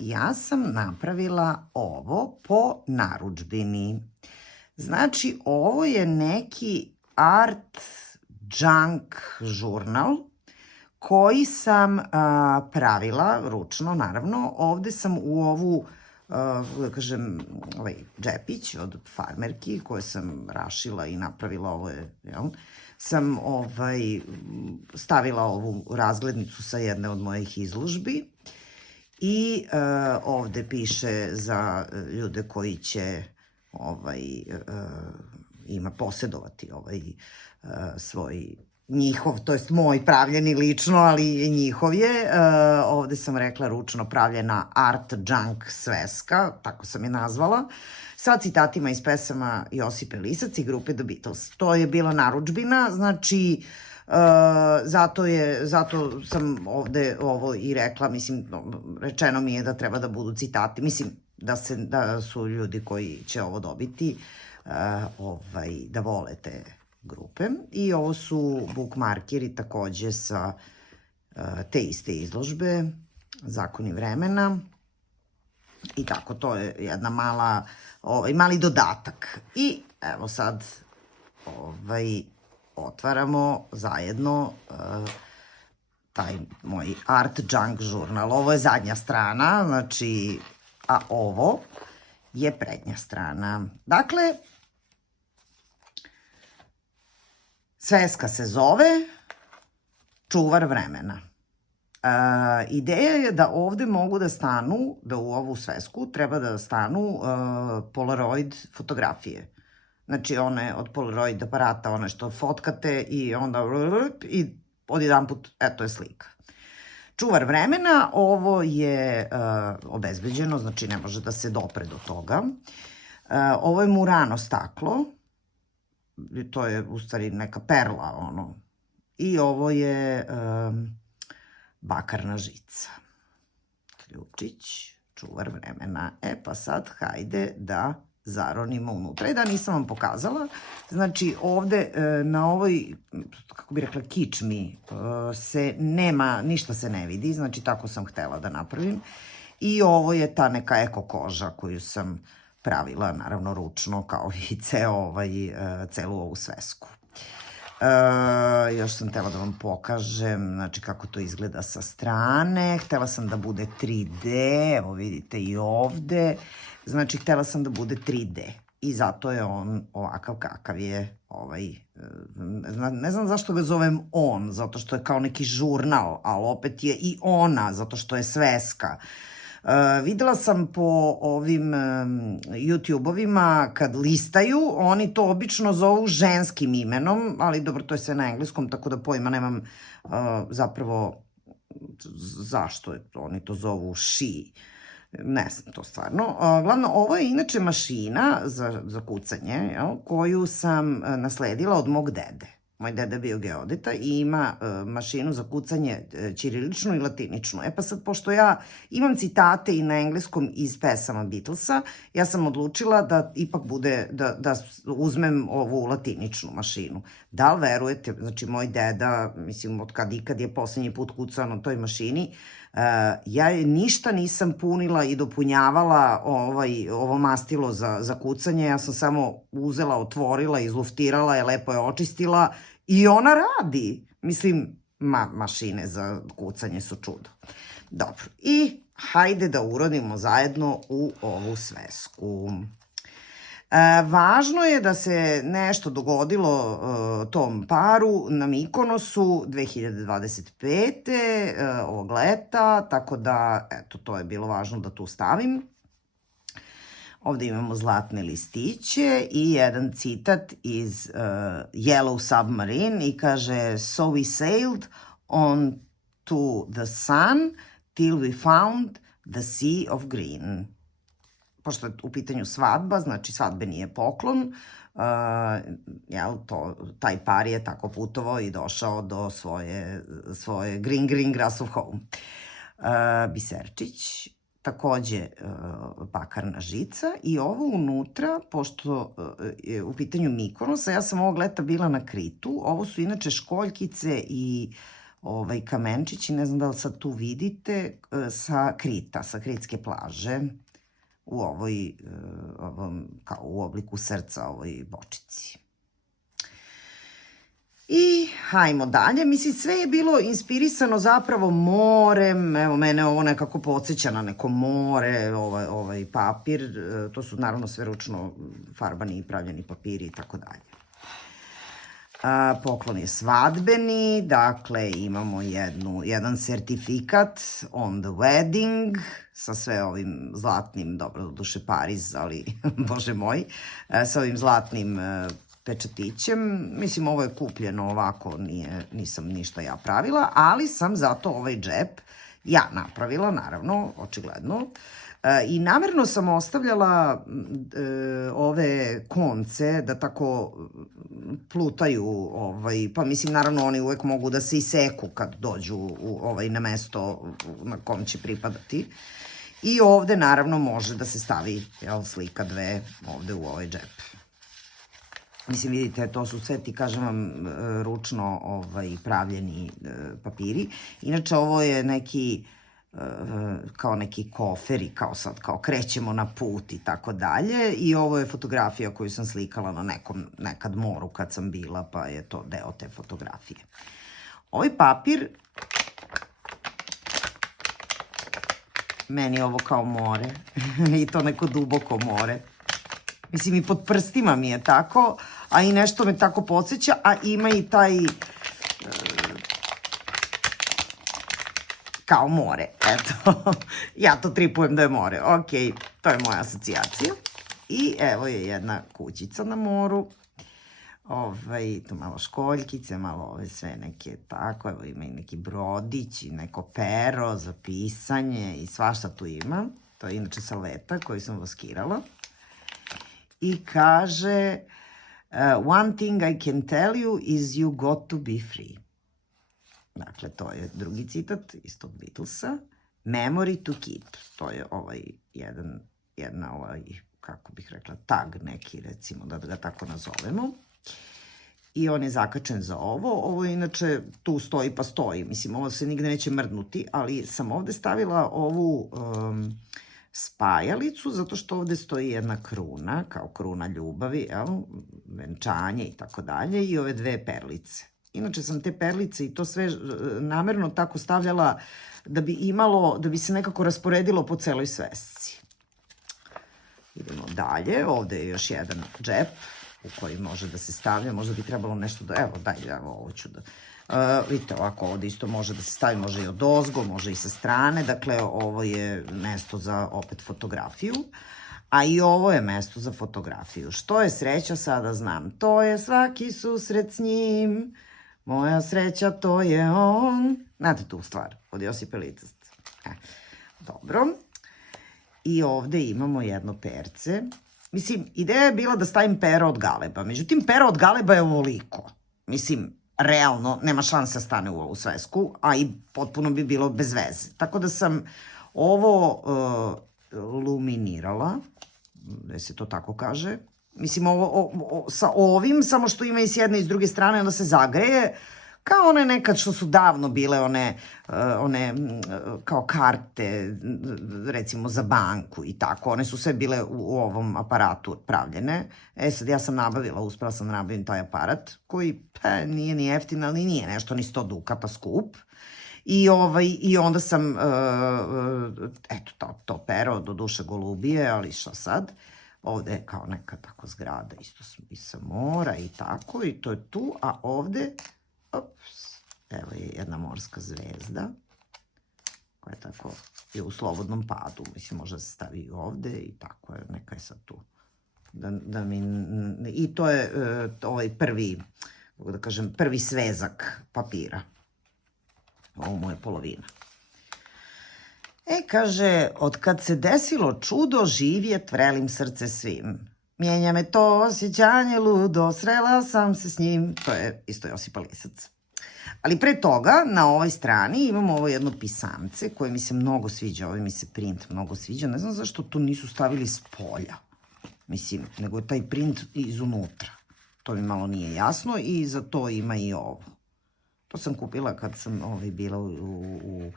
ja sam napravila ovo po narudžbini. Znači, ovo je neki art junk žurnal koji sam pravila ručno, naravno. Ovde sam u ovu, da kažem, ovaj džepić od farmerki koje sam rašila i napravila, ovo je, jel, sam stavila ovu razglednicu sa jedne od mojih izložbi i ovde piše za ljude koji će posedovati svoj njihov, to jest moj pravljeni lično, ali njihov je. Ovde sam rekla ručno pravljena art junk sveska, tako sam je nazvala, sa citatima iz pesama Josipe Lisac i grupe The Beatles. To je bila narudžbina, znači zato sam ovde ovo i rekla, mislim, rečeno mi je da treba da budu citati, mislim da su ljudi koji će ovo dobiti da vole te grupe. I ovo su bookmarkeri takođe sa te iste izložbe, Zakoni vremena. I tako, to je jedna mali dodatak. I evo sad otvaramo zajedno taj moj art junk žurnal. Ovo je zadnja strana, znači, a ovo je prednja strana. Dakle, sveska se zove Čuvar vremena. Ideja je da ovde mogu da stanu, da u ovu svesku treba da stanu Polaroid fotografije. Znači, one od Polaroid aparata, one što fotkate i onda i odjedanput, eto je slika. Čuvar vremena, ovo je obezbeđeno, znači ne može da se dopre do toga. Ovo je Murano staklo, to je u stvari neka perla, ono. I ovo je bakarna žica. Ključić, čuvar vremena. Pa sad, hajde da zaronimo unutra. I da, nisam vam pokazala. Znači, ovde na ovoj, kako bih rekla, kičmi ništa se ne vidi. Znači, tako sam htela da napravim. I ovo je ta neka eko koža koju sam pravila, naravno, ručno, kao i celu ovu svesku. Još sam htela da vam pokažem, znači, kako to izgleda sa strane. Htela sam da bude 3D, evo vidite i ovde. Znači, htela sam da bude 3D i zato je on ovakav kakav je. Ne znam zašto ga zovem on, zato što je kao neki žurnal, ali opet je i ona, zato što je sveska. Videla sam po ovim YouTube-ovima kad listaju, oni to obično zovu ženskim imenom, ali dobro, to je sve na engleskom, tako da pojma nemam zapravo zašto oni to zovu she. Ne znam to stvarno. Glavno, ovo je inače mašina za kucanje, koju sam nasledila od mog dede. Moj deda je bio geodeta i ima mašinu za kucanje ćiriličnu i latiničnu. Pa sad, pošto ja imam citate i na engleskom iz pesama Beatlesa, ja sam odlučila da ipak bude, da uzmem ovu latiničnu mašinu. Da li verujete, znači moj deda, mislim, od kad ikad je poslednji put kucao na toj mašini, ja je ništa nisam punila i dopunjavala ovo mastilo za kucanje, ja sam samo uzela, otvorila, izluftirala je, lepo je očistila i ona radi. Mislim, mašine za kucanje su čudo. Dobro, i hajde da urodimo zajedno u ovu svesku. Važno je da se nešto dogodilo tom paru na Mikonosu 2025. Ovog leta, tako da, eto, to je bilo važno da tu stavim. Ovde imamo zlatne listiće i jedan citat iz Yellow Submarine i kaže "So we sailed on to the sun till we found the sea of green." Pošto je u pitanju svadba, znači svadbeni je poklon, taj par je tako putovao i došao do svoje green grass of home. Biserčić, takođe bakarna žica i ovo unutra, pošto je u pitanju Mikonosa, ja sam ovog leta bila na Kritu, ovo su inače školjkice i kamenčić i ne znam da li sad tu vidite, sa Krita, sa Kritske plaže u kao u obliku srca ovoj bočici. I hajmo dalje, mislim sve je bilo inspirisano zapravo morem, evo mene ovo nekako podsjeća na neko more, ovaj papir, to su naravno sve ručno farbani i pravljeni papiri i tako dalje. Poklon je svadbeni, dakle imamo jedan sertifikat on the wedding sa sve ovim zlatnim, dobro doduše Pariz, ali bože moj, sa ovim zlatnim pečatićem. Mislim, ovo je kupljeno ovako, nisam ništa ja pravila, ali sam zato ovaj džep ja napravila, naravno, očigledno. I namerno sam ostavljala ove konce da tako plutaju, pa mislim, naravno, oni uvek mogu da se iseku kad dođu na mesto na kom će pripadati. I ovde, naravno, može da se stavi slika dve ovde u ovaj džep. Mislim, vidite, to su sve, ti kažem vam, ručno pravljeni papiri. Inače, ovo je neki, kao neki koferi, kao sad, kao krećemo na put i tako dalje. I ovo je fotografija koju sam slikala na nekad moru kad sam bila, pa je to deo te fotografije. Ovaj papir, meni je ovo kao more i to neko duboko more. Mislim, i pod prstima mi je tako, a i nešto me tako podsjeća, a ima i taj kao more, eto. Ja to tripujem da je more, okej, to je moja asocijacija. I evo je jedna kućica na moru, tu malo školjkice, malo ove sve neke tako, evo ima i neki brodić i neko pero za pisanje i svašta tu ima. To je inače salveta koju sam voskirala. I kaže, one thing I can tell you is you got to be free. Dakle, to je drugi citat iz tog Beatlesa. Memory to keep. To je kako bih rekla, tag neki, recimo, da ga tako nazovemo. I on je zakačen za ovo. Ovo je inače, tu stoji pa stoji. Mislim, ovo se nigde neće mrdnuti, ali sam ovde stavila ovu spajalicu, zato što ovde stoji jedna kruna, kao kruna ljubavi, venčanje i tako dalje, i ove dve perlice. Inače sam te perlice i to sve namerno tako stavljala da bi se nekako rasporedilo po celoj svesci. Idemo dalje, ovde je još jedan džep u koji može da se stavlja, možda bi trebalo nešto da, ovo ću da... Vidite, ovako ovde isto može da se stavi, može i od ozgo, može i sa strane, dakle ovo je mesto za opet fotografiju, a i ovo je mesto za fotografiju. Što je sreća, sada znam, to je svaki susret s njim, moja sreća to je on. Znate tu stvar, od Josipe Licasta. Dobro. I ovde imamo jedno perce. Mislim, ideja je bila da stavim pero od galeba, međutim, pero od galeba je ovoliko. Mislim, realno, nema šanse da stane u ovu svesku, a i potpuno bi bilo bez veze. Tako da sam ovo luminirala, da se to tako kaže. Mislim, sa ovim, samo što ima i s jedne i s druge strane, onda se zagreje, kao one nekad što su davno bile one kao karte, recimo za banku i tako. One su sve bile u ovom aparatu pravljene. Sad ja sam uspela sam da nabavim taj aparat koji nije ni jeftin, ali nije nešto ni 100 dukata skup. I onda sam, eto to pero, do duše golubije, ali šta sad? Ovde je kao neka tako zgrada isto i sa mora i tako, i to je tu, a ovde, evo je jedna morska zvezda koja je tako je u slobodnom padu, mislim može da se stavi i ovde i tako je, neka je sad tu. I to je ovaj prvi, kako da kažem, prvi svezak papira. Ovo mu je polovina. Kaže, od kad se desilo čudo, živjet vrelim srce svim. Mijenja me to osjećanje ludo, srela sam se s njim. To je isto Josipa Lisac. Ali pre toga, na ovoj strani imamo ovo jedno pisamce koje mi se mnogo sviđa. Ovo mi se print mnogo sviđa. Ne znam zašto to nisu stavili s polja. Mislim, nego je taj print izunutra. To mi malo nije jasno i za to ima i ovo. To sam kupila kad sam bila u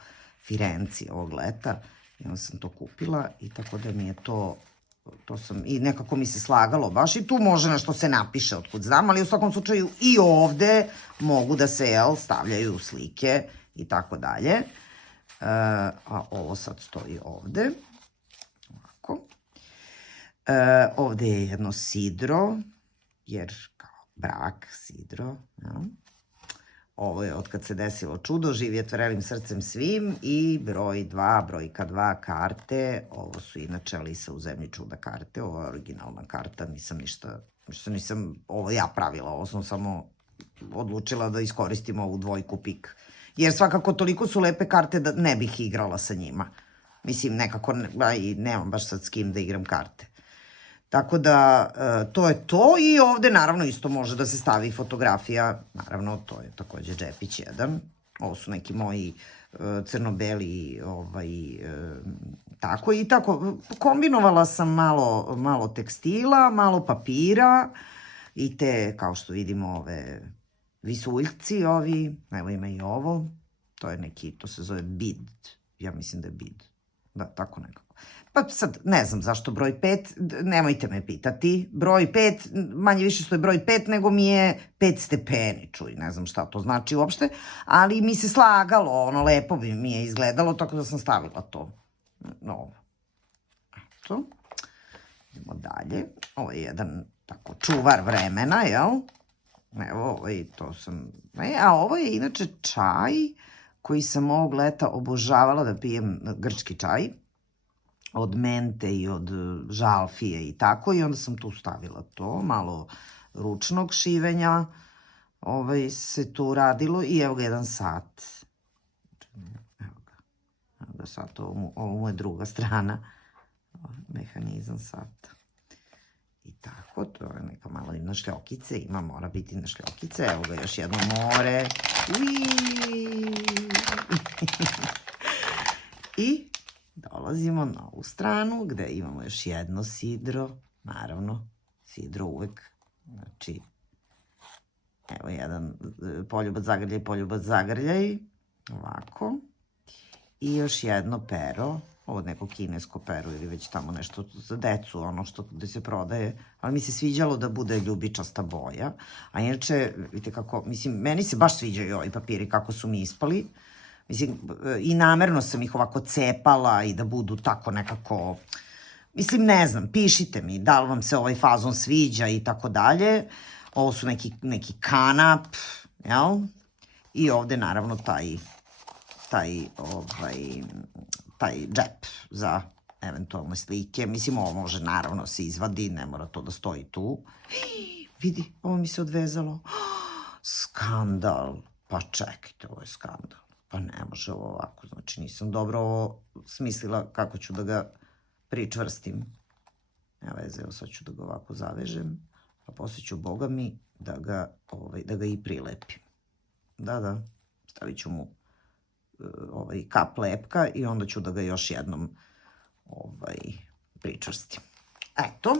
Firenci ovog leta. I onda sam to kupila i tako da mi je to sam, i nekako mi se slagalo baš i tu može nešto se napiše otkud znam, ali u svakom slučaju i ovde mogu da se, stavljaju slike i tako dalje. A ovo sad stoji ovde. Ovako. Ovde je jedno sidro, jer kao brak, sidro, Ovo je od kad se desilo čudo, živjet vrelim srcem svim i broj 2, brojka 2 karte. Ovo su inače Alisa u zemlji čuda karte, ovo je originalna karta, nisam ovo ja pravila, ovo sam samo odlučila da iskoristim ovu dvojku pik. Jer svakako toliko su lepe karte da ne bih igrala sa njima. Mislim, nekako, nemam baš sad s kim da igram karte. Tako da, to je to i ovde naravno isto može da se stavi fotografija, naravno to je takođe džepić jedan, ovo su neki moji crno-beli, tako i tako, kombinovala sam malo tekstila, malo papira i te, kao što vidimo, ove visuljci ovi, evo ima i ovo, to je neki, to se zove bid, ja mislim da je bid, da, tako nekako. Pa sad, ne znam zašto broj 5, nemojte me pitati. Broj 5, manje više što je broj 5, nego mi je 5 stepeni, čuj, ne znam šta to znači uopšte, ali mi se slagalo, ono, lepo bi mi je izgledalo, tako da sam stavila to. Ovo. Eto. Idemo dalje. Ovo je jedan, tako, čuvar vremena, jel? Evo, to sam... A ovo je inače čaj koji sam ovog leta obožavala da pijem, grčki čaj, od mente i od žalfije i tako, i onda sam tu stavila to, malo ručnog šivenja se tu radilo i evo ga jedan sat. Evo ga sat, ovo mu je druga strana, mehanizam sata. I tako, to je neka malo na šljokice, mora biti na šljokice, evo ga još jedno more. I dolazimo na ovu stranu gde imamo još jedno sidro, naravno, sidro uvek, znači, evo jedan poljubac zagrljaj, ovako, i još jedno pero, ovo neko kinesko pero ili već tamo nešto za decu, ono što gde se prodaje, ali mi se sviđalo da bude ljubičasta boja, a inače, vidite kako, mislim, meni se baš sviđaju ovi papiri kako su mi ispali, mislim, i namerno sam ih ovako cepala i da budu tako nekako, mislim, ne znam, pišite mi da li vam se ovaj fazon sviđa i tako dalje. Ovo su neki kanap, jel? I ovde naravno taj džep za eventualne slike. Mislim, ovo može naravno se izvadi, ne mora to da stoji tu. Vidi, ovo mi se odvezalo. Skandal. Pa čekajte, ovo je skandal. Pa ne može ovo ovako, znači nisam dobro ovo smislila kako ću da ga pričvrstim. Evo veze, evo sad ću da ga ovako zavežem, a posle ću, boga mi, da ga i prilepim. Da, stavit ću mu kap lepka i onda ću da ga još jednom pričvrstim. Eto.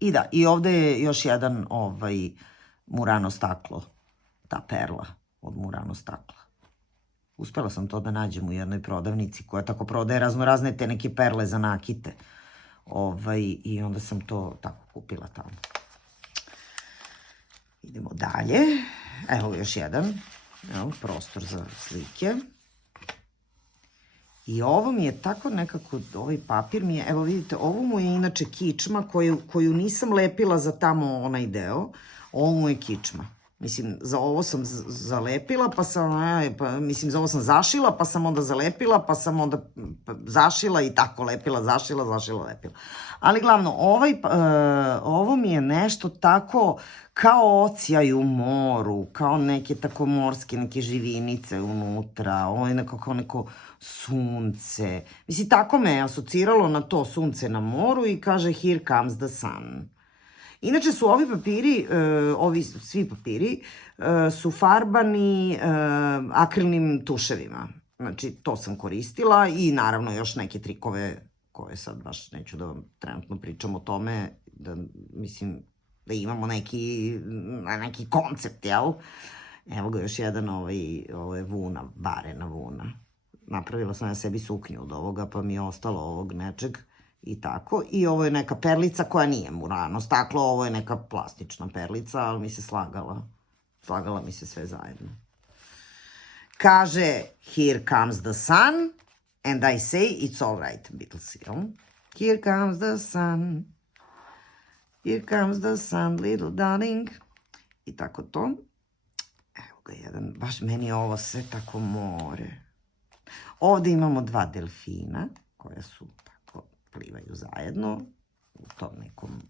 I da, i ovde je još jedan Murano staklo, ta perla od Murano stakla. Uspela sam to da nađem u jednoj prodavnici koja tako prodaje raznorazne te neke perle za nakite. I onda sam to tako kupila tamo. Idemo dalje. Evo još jedan. Evo, prostor za slike. I ovo mi je tako nekako, ovaj papir mi je, evo vidite, ovo mu je inače kičma koju nisam lepila za tamo onaj deo. Ovo mu je kičma. Mislim, za ovo sam zalepila, za ovo sam zašila, pa sam onda zalepila, pa sam onda zašila i tako lepila, zašila, lepila. Ali glavno, ovo mi je nešto tako kao ocijaj u moru, kao neke tako morske, neke živinice unutra, ovo je nekako neko sunce. Mislim, tako me asociralo na to sunce na moru i kaže here comes the sun. Inače su ovi papiri, svi papiri, su farbani akrilnim tuševima. Znači, to sam koristila i naravno još neke trikove koje sad baš neću da vam trenutno pričam o tome, da mislim da imamo neki koncept, jel? Evo ga još jedan, ovo je vuna, barena vuna. Napravila sam ja sebi suknju od ovoga, pa mi je ostalo ovog nečeg i tako. I ovo je neka perlica koja nije Murano staklo, ovo je neka plastična perlica, ali mi se slagala. Slagala mi se sve zajedno. Kaže, here comes the sun, and I say it's all right, Beatles, jel? Here comes the sun, here comes the sun, little darling. I tako to. Evo ga jedan, baš meni je ovo sve tako more. Ovde imamo dva delfina koja su tako plivaju zajedno u tom nekom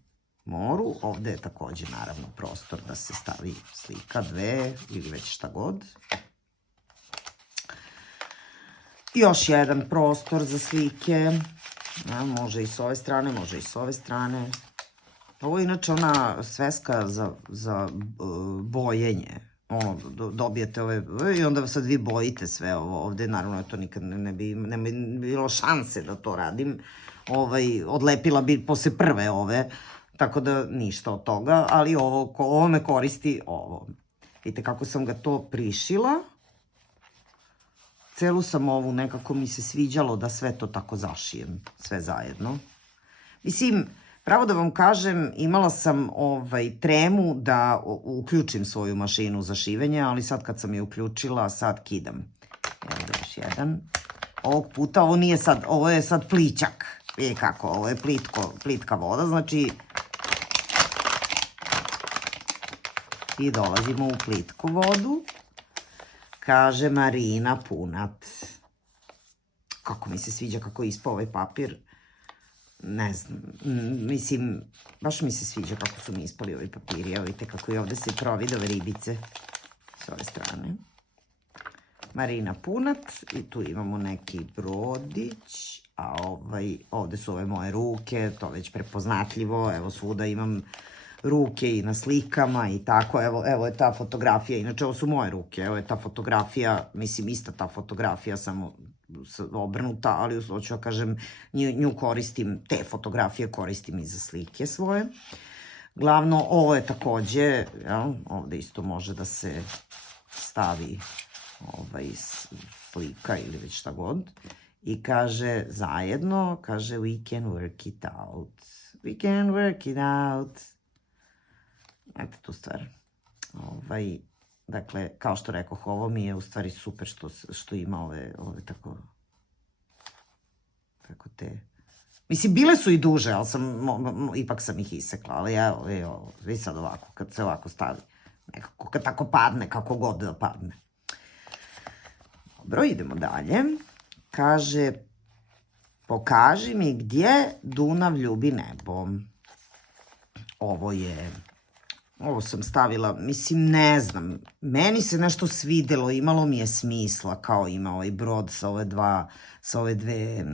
moru. Ovde je takođe naravno prostor da se stavi slika, dve ili već šta god. Još jedan prostor za slike. Može i s ove strane, može i s ove strane. Ovo je inače ona sveska za bojenje. Dobijete ove, i onda sad vi bojite sve ovo ovde, naravno to nikad ne bi bilo šanse da to radim, odlepila bi posle prve ove, tako da ništa od toga, ali ovo me koristi ovo. Vidite kako sam ga to prišila, celu sam ovu, nekako mi se sviđalo da sve to tako zašijem, sve zajedno. Mislim, pravo da vam kažem, imala sam tremu da uključim svoju mašinu za šivenje, ali sad kad sam je uključila, sad kidam. Evo da još jedan. Ovog puta, ovo je sad plićak. Vidite kako, ovo je plitka voda, znači i dolazimo u plitku vodu. Kaže Marina Punat. Kako mi se sviđa kako je ispao ovaj papir. Ne znam, mislim, baš mi se sviđa kako su mi ispali ovi papiri. Evo vidite kako i ovde se providove ribice s ove strane. Marina Punat i tu imamo neki brodić, a ovde su ove moje ruke, to već prepoznatljivo, evo svuda imam ruke i na slikama i tako, evo je ta fotografija, inače ovo su moje ruke, evo je ta fotografija, mislim ista ta fotografija, samo obrnuta, ali hoću da kažem, nju koristim, te fotografije koristim i za slike svoje. Glavno, ovo je takođe, ovde isto može da se stavi slika ili već šta god. I kaže zajedno, kaže we can work it out. We can work it out. Znate tu stvar. Dakle, kao što rekoh, ovo mi je u stvari super što ima ove tako te... Mislim, bile su i duže, ali ipak sam ih isekla, ali evo, vi sad ovako, kad se ovako stavi, nekako, kad tako padne, kako god da padne. Dobro, idemo dalje. Kaže, pokaži mi gdje Dunav ljubi nebo. Ovo sam stavila, mislim, ne znam, meni se nešto svidelo, imalo mi je smisla, kao ima ovaj brod sa ove dve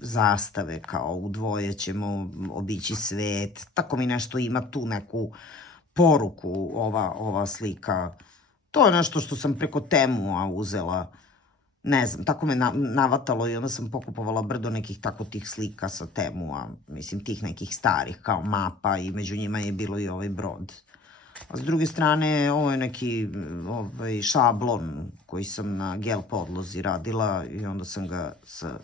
zastave, kao u dvoje ćemo obići svet, tako mi nešto ima tu neku poruku, ova slika. To je nešto što sam preko Temua uzela, ne znam, tako me navatalo i onda sam pokupovala brdo nekih tako tih slika sa Temua, mislim, tih nekih starih, kao mapa i među njima je bilo i ovaj brod. A s druge strane, ovo je neki šablon koji sam na gel podlozi radila i onda sam ga sa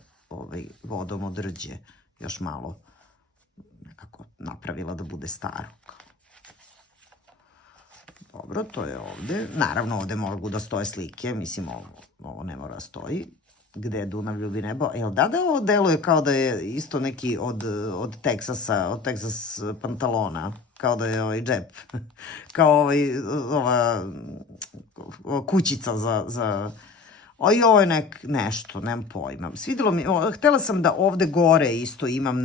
vodom od rđe još malo nekako napravila da bude staro. Dobro, to je ovde. Naravno, ovde mogu da stoje slike, mislim, ovo ne mora stoji. Gde je Dunav ljubi nebo? Jel da ovo deluje kao da je isto neki od Teksasa, od Teksas pantalona, kao da je ovaj džep, kao ova kućica za... I ovo je nešto, nemam pojma. Svidelo mi, htela sam da ovde gore isto imam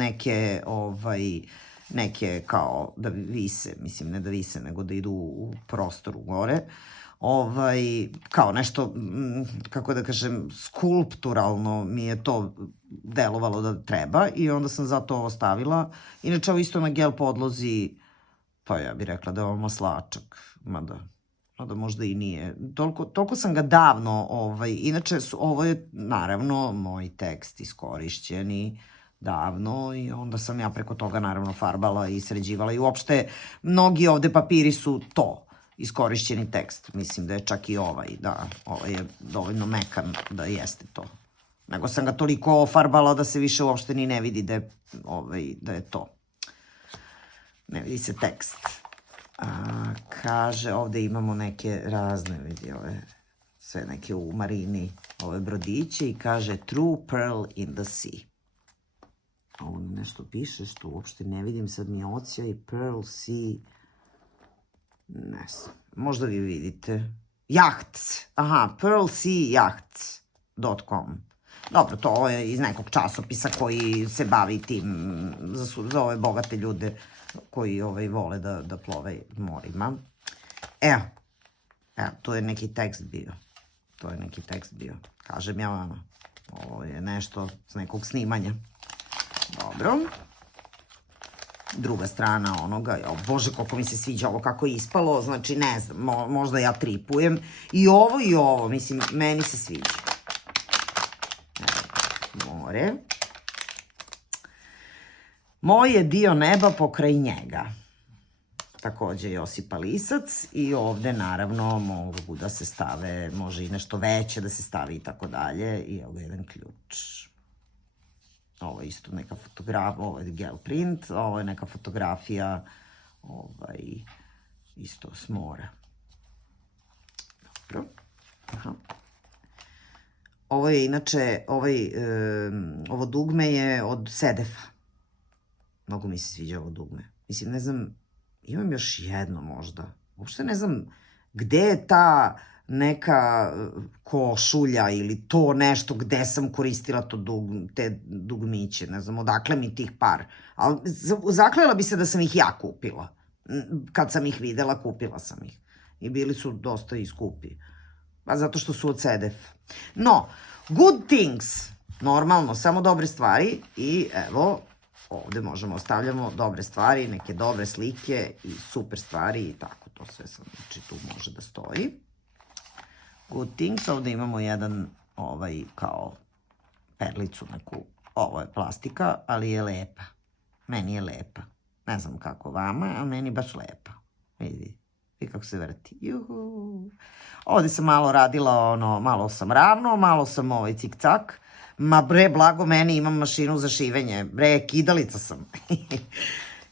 neke kao da vise, mislim ne da vise, nego da idu u prostoru gore. Kao nešto, kako da kažem, skulpturalno mi je to delovalo da treba i onda sam zato ovo stavila. Inače, ovo isto na gel podlozi, pa ja bih rekla da je ovo maslačak, mada možda i nije. Toliko sam ga davno, inače ovo je naravno moj tekst iskorišćeni davno i onda sam ja preko toga naravno farbala i sređivala i uopšte mnogi ovde papiri su to. iskorišćeni tekst. Mislim da je čak i ovaj, da, ovaj je dovoljno mekan da jeste to. Nego sam ga toliko ofarbala da se više uopšte ni ne vidi da je to. Ne vidi se tekst. Kaže, ovde imamo neke razne, vidi ove, sve neke u marini, ove brodiće i kaže True Pearl in the Sea. Ovo nešto piše što uopšte ne vidim, sad mi je odsjaj, Pearl Sea, ne znam, možda vi vidite. Yachts, aha, pearlseayachts.com. Dobro, to je iz nekog časopisa koji se bavi tim za ove bogate ljude koji vole da plove morima. Evo, tu je neki tekst bio. Kažem ja vama. Ovo je nešto s nekog snimanja. Dobro. Druga strana onoga, bože koliko mi se sviđa ovo kako je ispalo, znači ne znam, možda ja tripujem. I ovo, mislim, meni se sviđa. More. Moj je dio neba pokraj njega. Takođe Josipa Lisac i ovde naravno mogu da se stave, može i nešto veće da se stavi i tako dalje. I evo jedan ključ. Ovo je isto neka fotografija, ovo je gel print, ovo je neka fotografija isto s mora. Dobro. Aha. Ovo je inače, ovo dugme je od Sedefa. Mnogo mi se sviđa ovo dugme. Mislim, ne znam, imam još jedno možda. Uopšte ne znam gde je ta neka košulja ili to nešto gde sam koristila te dugmiće. Ne znam, odakle mi tih par. Ali zaklela bi se da sam ih ja kupila. Kad sam ih videla, kupila sam ih. I bili su dosta i skupi. Pa zato što su od Sedefa. No, good things. Normalno, samo dobre stvari. I evo, ovde možemo, ostavljamo dobre stvari, neke dobre slike i super stvari i tako. To sve sam, znači tu može da stoji. Good things. Ovde imamo jedan, kao perlicu neku. Ovo je plastika, ali je lepa. Meni je lepa. Ne znam kako vama, a meni baš lepa. Vidi kako se vrti. Juhu. Ovde sam malo radila, malo sam ravno, malo sam cik-cak. Ma bre, blago meni, imam mašinu za šivenje. Bre, kidalica sam.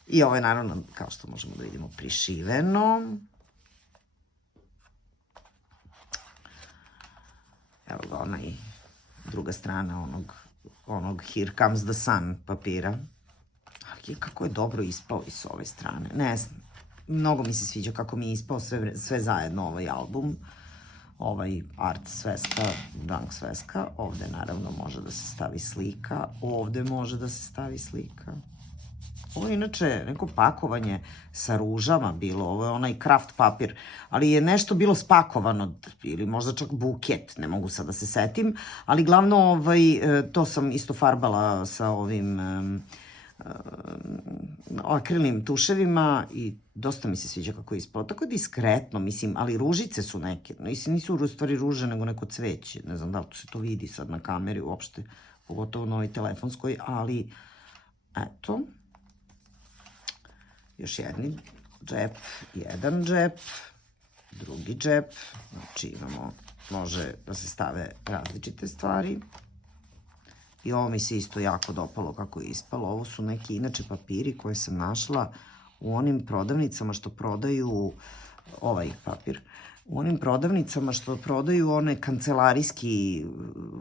I ovo je naravno, kao što možemo da vidimo, prišiveno. Evo ga druga strana onog Here Comes the Sun papira. Kako je dobro ispao i s ove strane. Ne znam, mnogo mi se sviđa kako mi je ispao sve zajedno ovaj album. Ovaj art sveska, blank sveska. Ovde naravno može da se stavi slika. Ovde može da se stavi slika. Ovo je inače neko pakovanje sa ružama bilo. Ovo je onaj kraft papir. Ali je nešto bilo spakovano. Ili možda čak buket. Ne mogu sad da se setim. Ali glavno to sam isto farbala sa ovim akrilnim tuševima i dosta mi se sviđa kako je ispalo. Tako diskretno, mislim, ali ružice su neke. Nisu u stvari ruže, nego neko cveće. Ne znam da li se to vidi sad na kameri uopšte, pogotovo na ovoj telefonskoj, ali eto. Još jedni džep, jedan džep, drugi džep. Znači imamo, može da se stave različite stvari. I ovo mi se isto jako dopalo kako je ispalo. Ovo su neki inače papiri koje sam našla u onim prodavnicama što prodaju, ovaj papir, u onim prodavnicama što prodaju one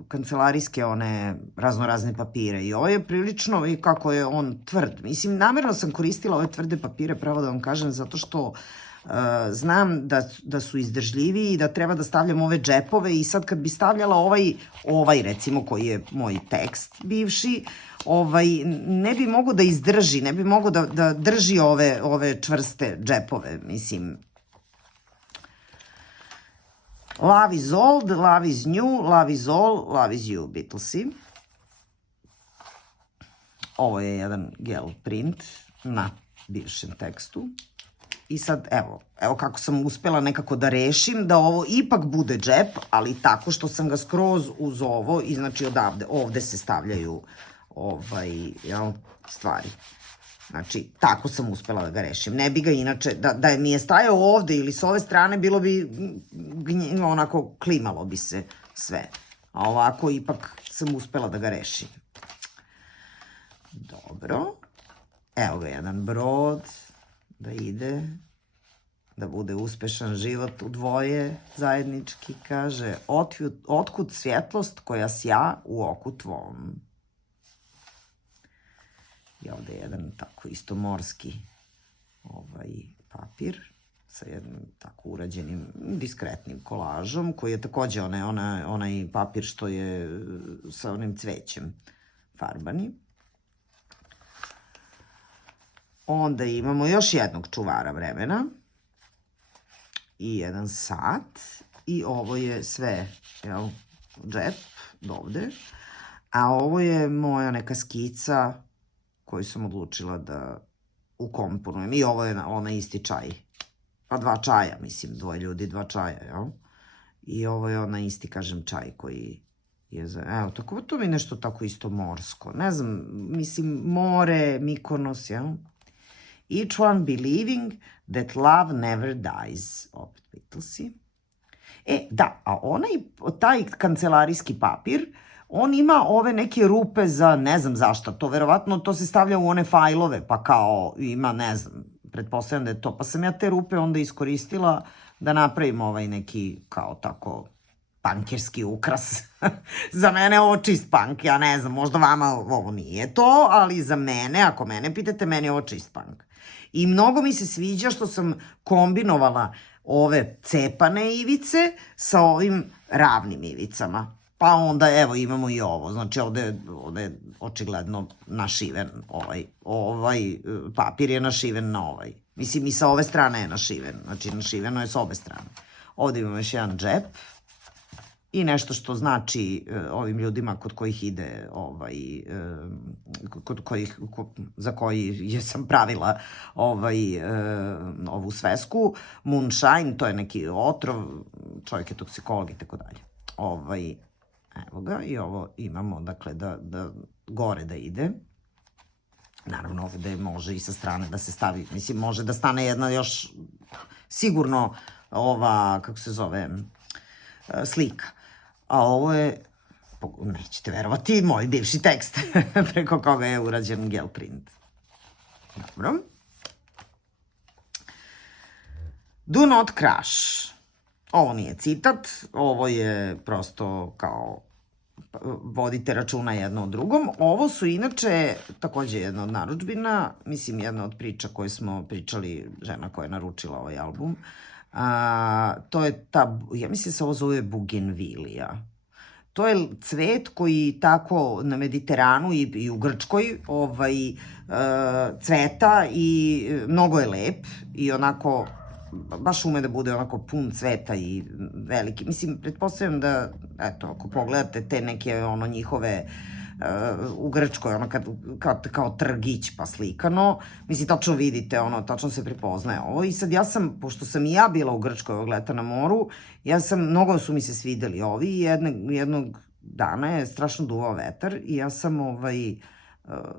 kancelarijske one raznorazne papire. I ovo je prilično, i kako je on tvrd. Mislim, namerno sam koristila ove tvrde papire, pravo da vam kažem, zato što znam da su izdržljiviji i da treba da stavljam ove džepove i sad kad bi stavljala ovaj recimo koji je moj tekst bivši, ne bi mogo da izdrži, ne bi mogo da drži ove čvrste džepove, mislim. Love is old, love is new, love is all, love is you, Beatlesi. Ovo je jedan gel print na bivšem tekstu. I sad, evo kako sam uspela nekako da rešim da ovo ipak bude džep, ali tako što sam ga skroz uz ovo i znači ovde se stavljaju stvari. Znači, tako sam uspela da ga rešim. Ne bi ga inače, da mi je stajao ovde ili s ove strane, bilo bi onako, klimalo bi se sve. A ovako ipak sam uspela da ga rešim. Dobro. Evo ga jedan brod da ide, da bude uspešan život u dvoje zajednički, kaže. Otkud svjetlost koja sja u oku tvom? I ovde je jedan tako isto morski papir sa jednim tako urađenim diskretnim kolažom, koji je takođe onaj papir što je sa onim cvećem farbani. Onda imamo još jednog čuvara vremena i jedan sat i ovo je sve, jel, džep do ovde, a ovo je moja neka skica koju sam odlučila da ukomponujem. I ovo je onaj isti čaj. Pa 2 čaja, mislim, 2 ljudi, 2 čaja, jel? I ovo je onaj isti, kažem, čaj koji je za... Evo, tako, to mi je nešto tako isto morsko. Ne znam, mislim, more, Mikonos, jel? Each one believing that love never dies. Opet Beatlesi. Da, a taj kancelarijski papir, on ima ove neke rupe za ne znam zašto, to verovatno to se stavlja u one fajlove, pa kao ima, ne znam, pretpostavljam da je to, pa sam ja te rupe onda iskoristila da napravim ovaj neki kao tako pankirski ukras. Za mene je ovo čist punk, ja ne znam, možda vama ovo nije to, ali za mene, ako mene pitate, meni je ovo čist punk. I mnogo mi se sviđa što sam kombinovala ove cepane ivice sa ovim ravnim ivicama. Pa onda, evo, imamo i ovo. Znači, ovde je očigledno našiven ovaj papir je našiven na ovaj. Mislim, i sa ove strane je našiven. Znači, našiveno je s obe strane. Ovde imamo još jedan džep i nešto što znači ovim ljudima kod kojih ide, za koji sam pravila ovu svesku. Moonshine, to je neki otrov, čovjek je toksikolog i tako dalje. Evo ga, i ovo imamo, dakle, da gore da ide. Naravno, ovde može i sa strane da se stavi, mislim, može da stane jedna još sigurno kako se zove, slika. A ovo je, nećete verovati, moj bivši tekst preko koga je urađen gel print. Dobro. Do not crash. Ovo nije citat, ovo je prosto kao vodite računa jedno o drugom. Ovo su inače takođe jedna od narudžbina, mislim jedna od priča koje smo pričali, žena koja je naručila ovaj album. To je ta, ja mislim da se ovo zove bugenvilija. To je cvet koji tako na Mediteranu i u Grčkoj cveta i mnogo je lep i onako baš ume da bude onako pun cveta i veliki. Mislim, pretpostavljam da, eto, ako pogledate te neke njihove u Grčkoj, kao trgić pa slikano, mislim, tačno vidite, tačno se prepoznaje ovo. I sad ja sam, pošto sam i ja bila u Grčkoj ovog leta na moru, mnogo su mi se svideli ovi i jednog dana je strašno duvao vetar i ja sam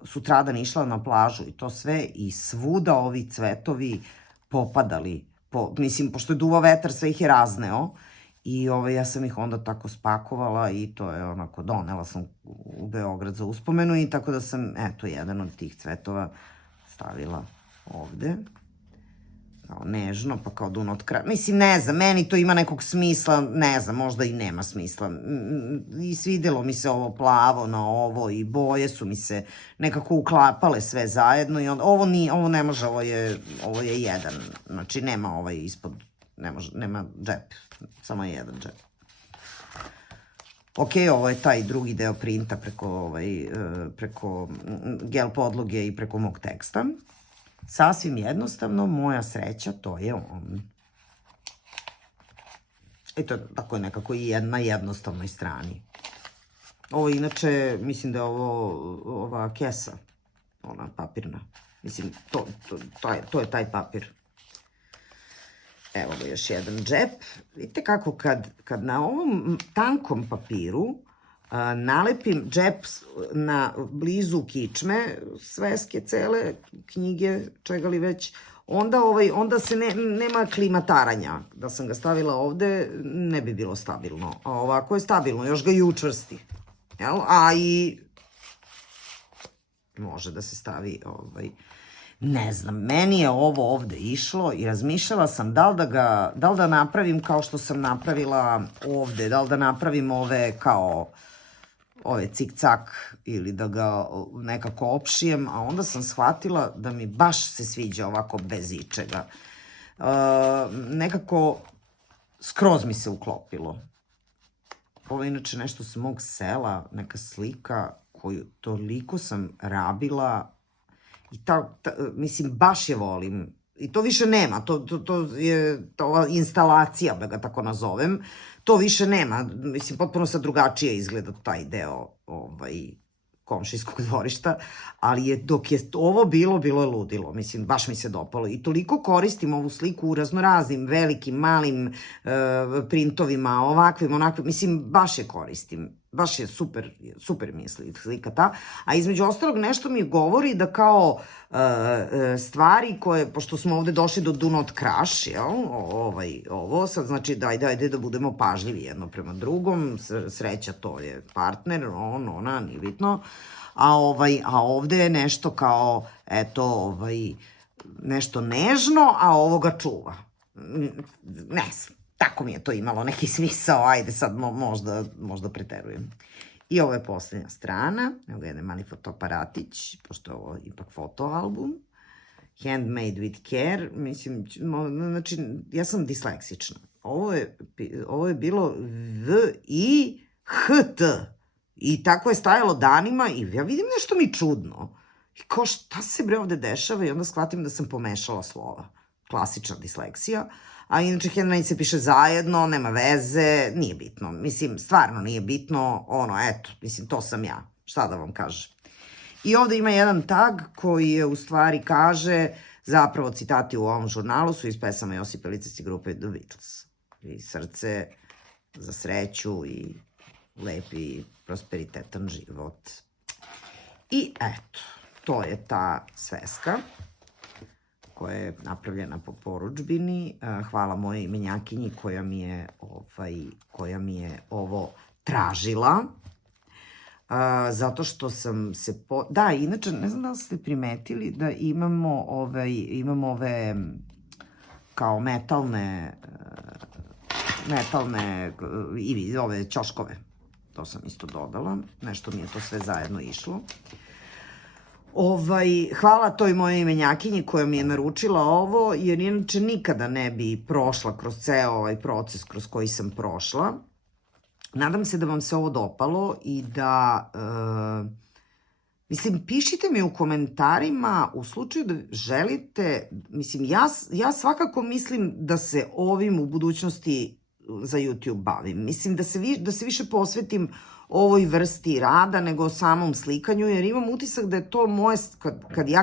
sutradan išla na plažu i to sve i svuda ovi cvetovi popadali. Mislim, pošto je duvao vetar, sve ih je razneo i ja sam ih onda tako spakovala i to je onako, donela sam u Beograd za uspomenu i tako da sam, eto, jedan od tih cvetova stavila ovde, kao nežno, pa kao do not crash. Mislim, ne znam, meni to ima nekog smisla, ne znam, možda i nema smisla. I svidelo mi se ovo plavo na ovo i boje su mi se nekako uklapale sve zajedno i onda, ovo ne može, ovo je jedan, znači nema ispod, nema džep, samo je jedan džep. Ok, ovo je taj drugi deo printa preko gel podloge i preko mog teksta. Sasvim jednostavno, moja sreća, to je on. I to je tako nekako i na jednostavnoj strani. Ovo inače, mislim da je ova kesa, ona papirna. Mislim, to je taj papir. Evo ga još jedan džep. Vidite kako kad na ovom tankom papiru nalepim džep na blizu kičme, sveske cele, knjige, čega li već, onda se nema klimataranja. Da sam ga stavila ovde, ne bi bilo stabilno. A ovako je stabilno, još ga i učvrsti. Jel? A i može da se stavi, ne znam, meni je ovo ovde išlo i razmišljala sam da li da napravim kao što sam napravila ovde, da li da napravim ove cik-cak ili da ga nekako opšijem, a onda sam shvatila da mi baš se sviđa ovako bez ičega. Nekako skroz mi se uklopilo. Ovo je inače nešto sa mog sela, neka slika koju toliko sam rabila i mislim, baš je volim. I to više nema, to je ova instalacija, da ga tako nazovem, to više nema. Mislim, potpuno sad drugačije izgleda taj deo komšijskog dvorišta, ali dok je ovo bilo je ludilo. Mislim, baš mi se dopalo. I toliko koristim ovu sliku u raznoraznim, velikim, malim printovima, ovakvim, onakvim. Mislim, baš je koristim. Baš je super mi je slika ta. A između ostalog nešto mi govori da kao stvari koje, pošto smo ovde došli do do not crush, jel? Ovo sad znači da ajde da budemo pažljivi jedno prema drugom. Sreća to je partner, ona, nije bitno. A ovde je nešto kao, eto, nešto nežno, a ovo ga čuva. Ne znam. Tako mi je to imalo neki smisao, ajde sad možda preterujem. I ovo je poslednja strana, evo ga jedan mali fotoaparatić, pošto je ovo ipak fotoalbum. Handmade with care, mislim, znači, ja sam disleksična. Ovo je bilo V-I-H-T i tako je stajalo danima i ja vidim nešto mi čudno. I kao šta se bre ovde dešava i onda shvatim da sam pomešala slova. Klasična disleksija. A inače handmade se piše zajedno, nema veze, nije bitno. Mislim, stvarno nije bitno, eto, mislim, to sam ja. Šta da vam kažem. I ovde ima jedan tag koji je u stvari kaže, zapravo citati u ovom žurnalu su iz pesama Josipa Licac i grupe The Beatles. I srce za sreću i lepi prosperitetan život. I eto, to je ta sveska koja je napravljena po porudžbini. Hvala mojoj imenjakinji koja mi je ovo tražila. Zato što sam se... Da, inače, ne znam da li ste primetili da imamo ove kao metalne i ove ćoškove. To sam isto dodala. Nešto mi je to sve zajedno išlo. Hvala toj mojoj imenjakinji koja mi je naručila ovo, jer inače nikada ne bi prošla kroz ceo ovaj proces kroz koji sam prošla. Nadam se da vam se ovo dopalo i da, mislim, pišite mi u komentarima u slučaju da želite, mislim, ja svakako mislim da se ovim u budućnosti za YouTube bavim. Mislim da se više posvetim ovoj vrsti rada nego samom slikanju, jer imam utisak da je to moje,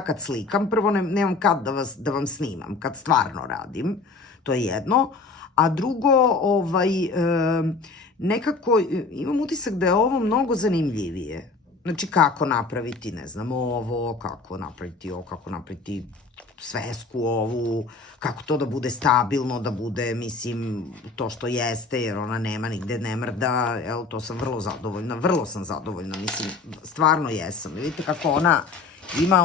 kad slikam, prvo nemam kad da vam snimam, kad stvarno radim, to je jedno, a drugo, nekako imam utisak da je ovo mnogo zanimljivije. Znači, kako napraviti, ne znam, ovo, kako napraviti svesku ovu, kako to da bude stabilno, da bude, mislim, to što jeste, jer ona nema nigde, ne mrda, jel, to sam vrlo sam zadovoljna, mislim, stvarno jesam. Vidite kako ona ima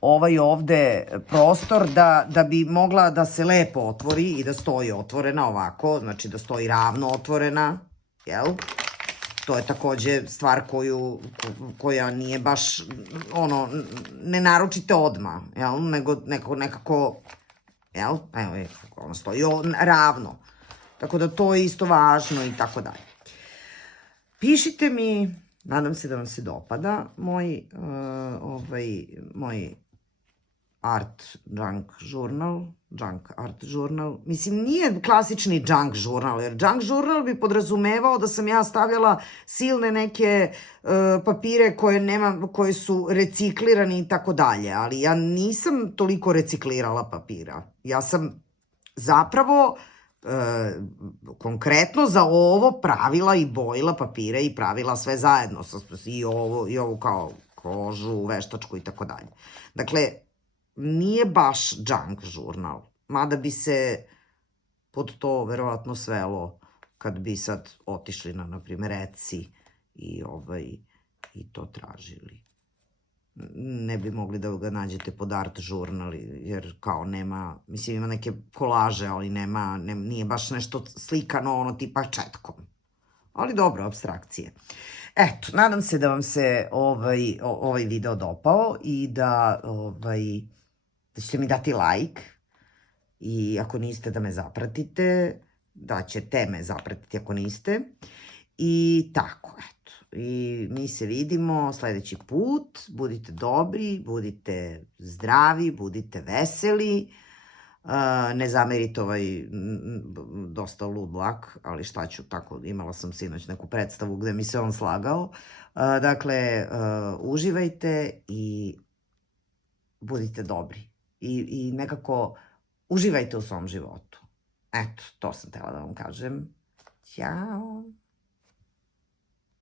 ovaj ovde prostor da bi mogla da se lepo otvori i da stoji otvorena ovako, znači da stoji ravno otvorena, jel? To je takođe stvar koja nije baš, ne naručite odmah, jel? Nego nekako, jel? Evo je, ono stoji ravno. Tako da to je isto važno i tako dalje. Pišite mi, nadam se da vam se dopada moj junk art žurnal. Mislim, nije klasični junk žurnal, jer junk žurnal bi podrazumevao da sam ja stavljala silne neke papire koje su reciklirani i tako dalje, ali ja nisam toliko reciklirala papira. Ja sam zapravo konkretno za ovo pravila i bojila papire i pravila sve zajedno, i ovu kao kožu, veštačku i tako dalje. Dakle, nije baš junk žurnal, mada bi se pod to verovatno svelo kad bi sad otišli na primjer Etsy i to tražili. Ne bi mogli da ga nađete pod art žurnal, jer kao nema, mislim ima neke kolaže, ali nije baš nešto slikano ono tipa četkom. Ali dobro, apstrakcije. Eto, nadam se da vam se ovaj video dopao i da ćete mi dati like i ako niste da me zapratite, da ćete me zapratiti ako niste. I tako, eto. I mi se vidimo sledeći put. Budite dobri, budite zdravi, budite veseli. Ne zamerite dosta lud vlak, ali šta ću, tako, imala sam sinoć neku predstavu gde mi se on slagao. Dakle, uživajte i budite dobri. I nekako uživajte u svom životu. Eto, to sam htela da vam kažem. Ćao!